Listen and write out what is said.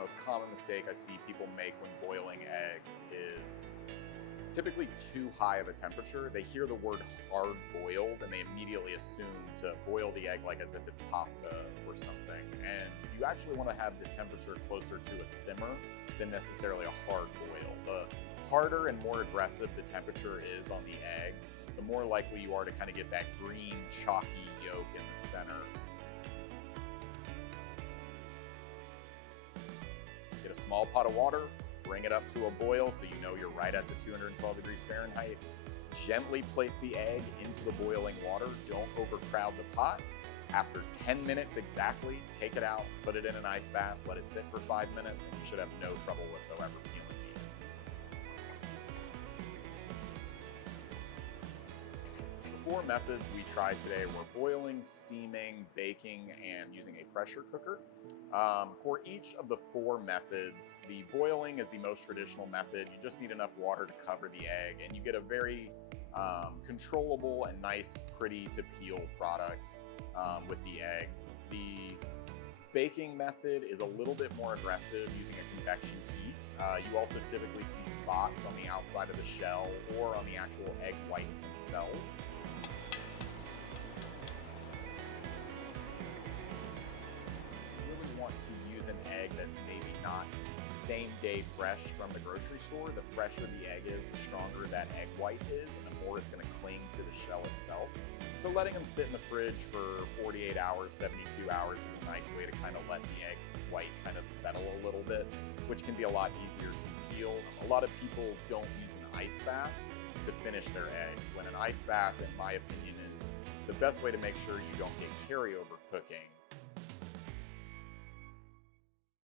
most common mistake I see people make when boiling eggs is typically too high of a temperature. They hear the word hard boiled and they immediately assume to boil the egg like as if it's pasta or something. And you actually want to have the temperature closer to a simmer than necessarily a hard boil. The harder and more aggressive the temperature is on the egg, the more likely you are to kind of get that green, chalky yolk in the center. Get a small pot of water, bring it up to a boil so you know you're right at the 212 degrees Fahrenheit. Gently place the egg into the boiling water. Don't overcrowd the pot. After 10 minutes exactly, take it out, put it in an ice bath, let it sit for 5 minutes, and you should have no trouble whatsoever peeling the egg. The 4 methods we tried today were boiling, steaming, baking, and using a pressure cooker. For each of the 4 methods, the boiling is the most traditional method. You just need enough water to cover the egg, and you get a very controllable and nice, pretty to peel product with the egg. The baking method is a little bit more aggressive, using a convection heat. You also typically see spots on the outside of the shell or on the actual egg whites themselves. Want to use an egg that's maybe not same day fresh from the grocery store. The fresher the egg is, the stronger that egg white is, and the more it's going to cling to the shell itself. So letting them sit in the fridge for 48 hours, 72 hours is a nice way to kind of let the egg white kind of settle a little bit, which can be a lot easier to peel. A lot of people don't use an ice bath to finish their eggs, when an ice bath, in my opinion, is the best way to make sure you don't get carryover cooking